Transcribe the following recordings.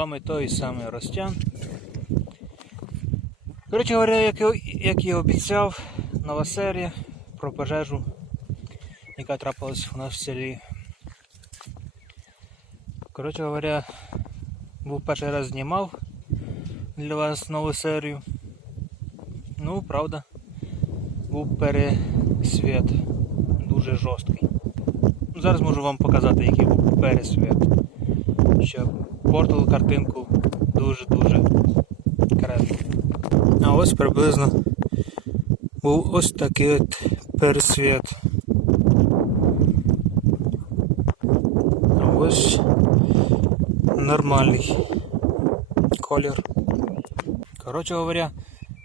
Вами той самий Ростян. Коротше говоря, як, як і обіцяв, нова серія про пожежу, яка трапилась у нас в селі. Коротше говоря, був перший раз знімав для вас нову серію. Ну, правда, був пересвіт дуже жорсткий. Зараз можу вам показати, який був пересвіт. Що портило картинку дуже-дуже крепко. А ось приблизно був ось такий от пересвіт. А ось нормальний колір. Коротше говоря,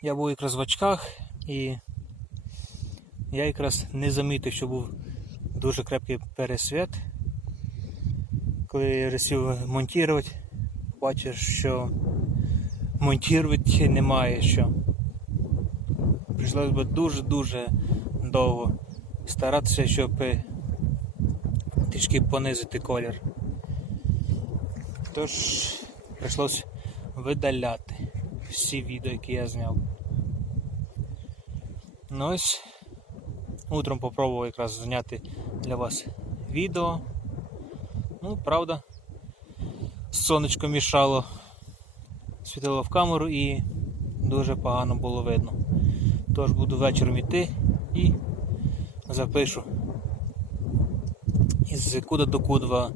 я був якраз в очках і я якраз не замітив, що був дуже крепкий пересвіт. Коли я вирішив монтувати, бачиш, що монтувати немає що. Прийшлося б дуже-дуже довго старатися, щоб е, трішки понизити колір. Тож прийшлося видаляти всі відео, які я зняв. Ну ось утром попробував якраз зняти для вас відео. Ну, правда, сонечко мішало, світило в камеру і дуже погано було видно. Тож буду вечором йти і запишу, із куди до кудва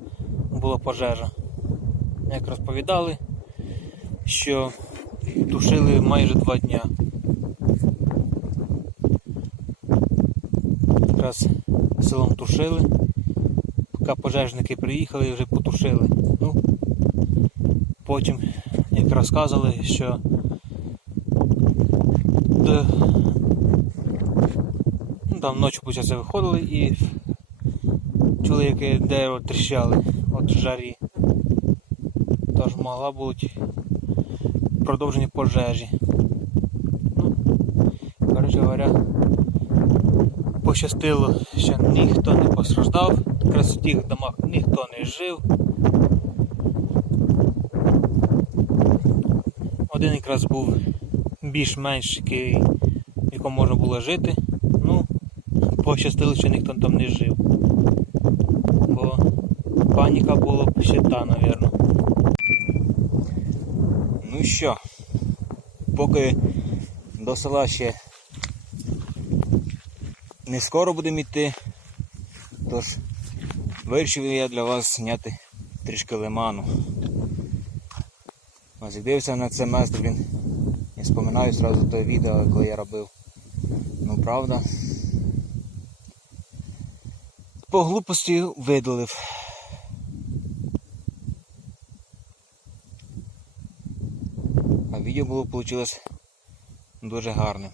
була пожежа. Як розповідали, що тушили майже два дня. Якраз селом тушили. Поки пожежники приїхали і вже потушили. Ну, потім, як розказували, що до... ну, там ночі получається, виходили і чули, яке дерево тріщали від жарі. Тож могла бути продовження пожежі. Ну, коротше говоря, пощастило, що ніхто не постраждав, якраз в тих домах ніхто не жив. Один якраз був більш-менш в якому можна було жити. Ну, пощастило, що ніхто там не жив. Бо паніка була б ще та, напевно. Ну що, поки до села ще не скоро будемо йти, тож вирішив я для вас зняти трішки лиману. Ось як дивився на це место, він і споминаю зразу те відео, яке я робив. Ну правда. По глупості видалив. А відео було вийшло дуже гарним.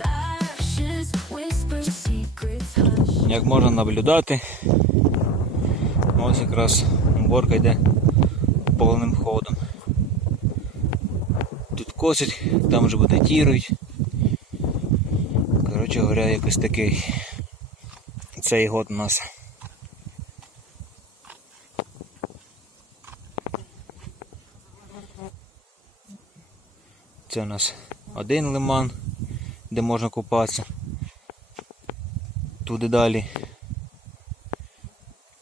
Ashes whisper secrets hush. Як можна наблюдати, ось якраз уборка йде повним ходом. Тут косять, там вже бодатірують. Коротше говоря, якось такий цей год у нас. Це у нас один лиман, де можна купатися. Туди далі.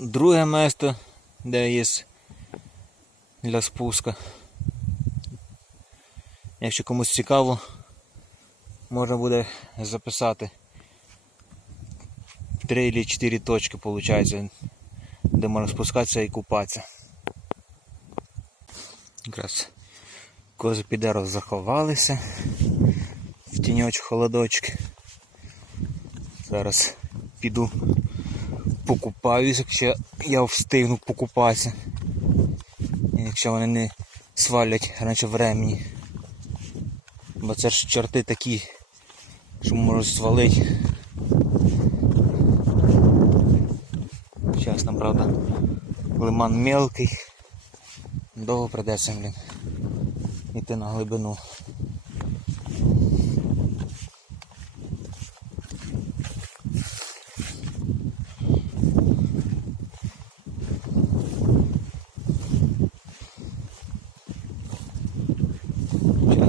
Друге місто, де є для спуска. Якщо комусь цікаво, можна буде записати. Три або чотири точки виходить, де можна спускатися і купатися. Якраз кози під дерево заховалися в тіньоч холодочки. Зараз піду покупаюся, якщо я встигну покупатися. Якщо вони не свалять раніше времени. Бо це ж чорти такі, що можуть свалити. Зараз нам, правда, лиман мелкий. Довго придеться, блін. Іти на глибину.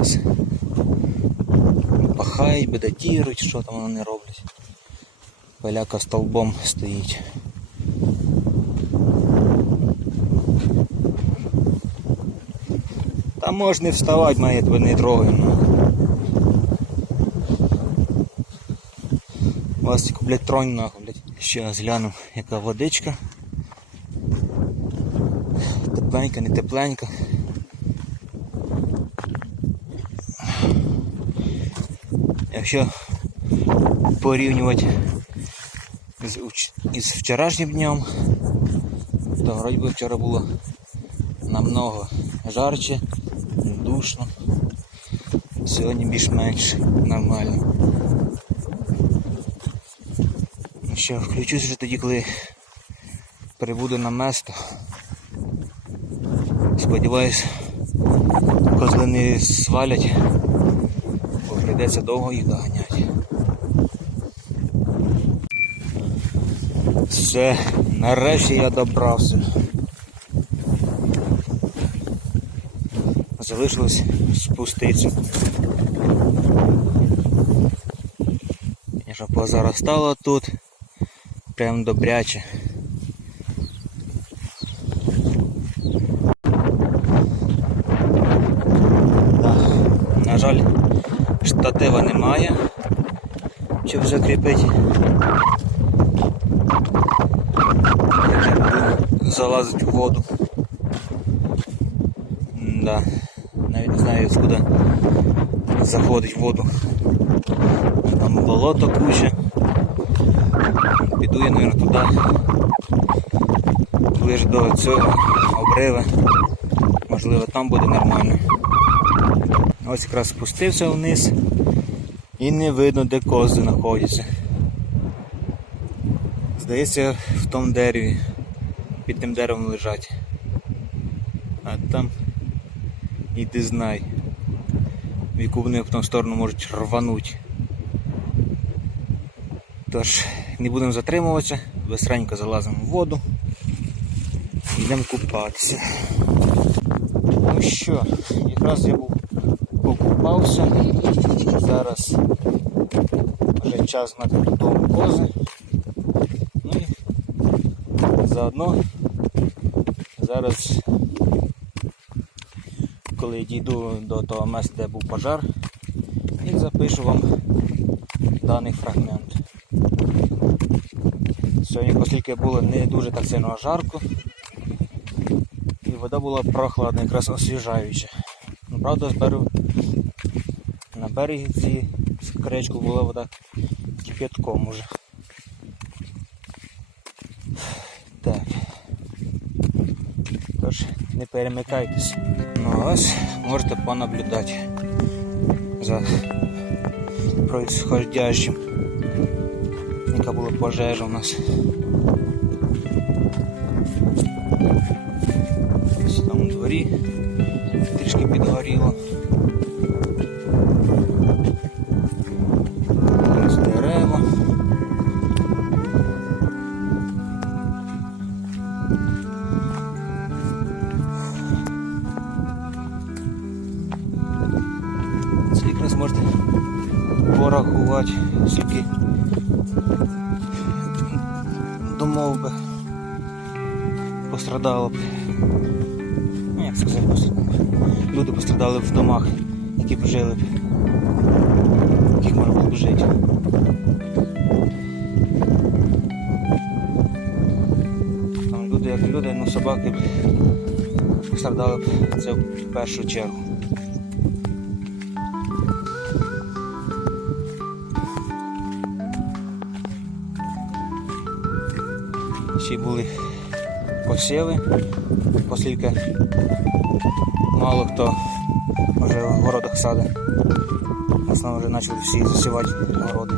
Зараз пахають, що там вони роблять. Поляка столбом стоїть. Та можеш не вставати, я тебе не трогаю. Вас тільки, блядь, тронь нахуй, блядь. Ще раз гляну, яка водичка. Тепленька, не тепленька. Якщо порівнювати з, із вчорашнім днем, то вроді би вчора було намного жарче, душно. Сьогодні більш-менш нормально. Ще включусь вже тоді, коли прибуду на место. Сподіваюсь, козли не свалять, прийдеться довго їх доганяти. Все, нарешті я добрався. Залишилось спуститися. Звісно, позаростало тут. Прям добряче. Да. На жаль, штатива немає, щоб закріпити. Залазити в воду. Да. Навіть не знаю, скуди заходить в воду. Там болото куча. Піду я, мабуть, туди. Ближе до цього обрива. Можливо, там буде нормально. Ось якраз спустився вниз і не видно, де кози знаходяться. Здається, в тому дереві. Під тим деревом лежать. А там іди знай. В яку вони в ту сторону можуть рвануть. Тож, не будемо затримуватися, бистренько залазимо в воду. Йдемо купатися. Ну що, якраз я був покупався. Зараз вже час знати додому кози. Ну і заодно зараз, коли дійду до того місця, де був пожар, і запишу вам даний фрагмент. Сьогодні, оскільки було не дуже так сильно жарко, і вода була прохладна, якраз освіжаюча. Ну, правда, з берегу, на березі з кречку була вода кип'ятком уже. Так. Тож, не перемикайтесь. Ну а ось можете понаблюдати за происходящим. Яка була пожежа у нас. Ось там у дворі трішки підгоріло. Домов би пострадало б. Ну, як сказати, пострадало. Люди пострадали в домах, які б жили б, в яких можна було б жити. Там люди як люди, ну собаки б пострадали б це в першу чергу. Ще були посіви, оскільки мало хто вже в городах саде. В основному вже почали всі засівати городи.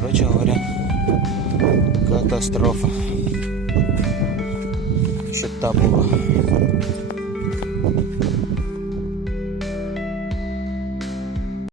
Коротше говоря, катастрофа. Що та була.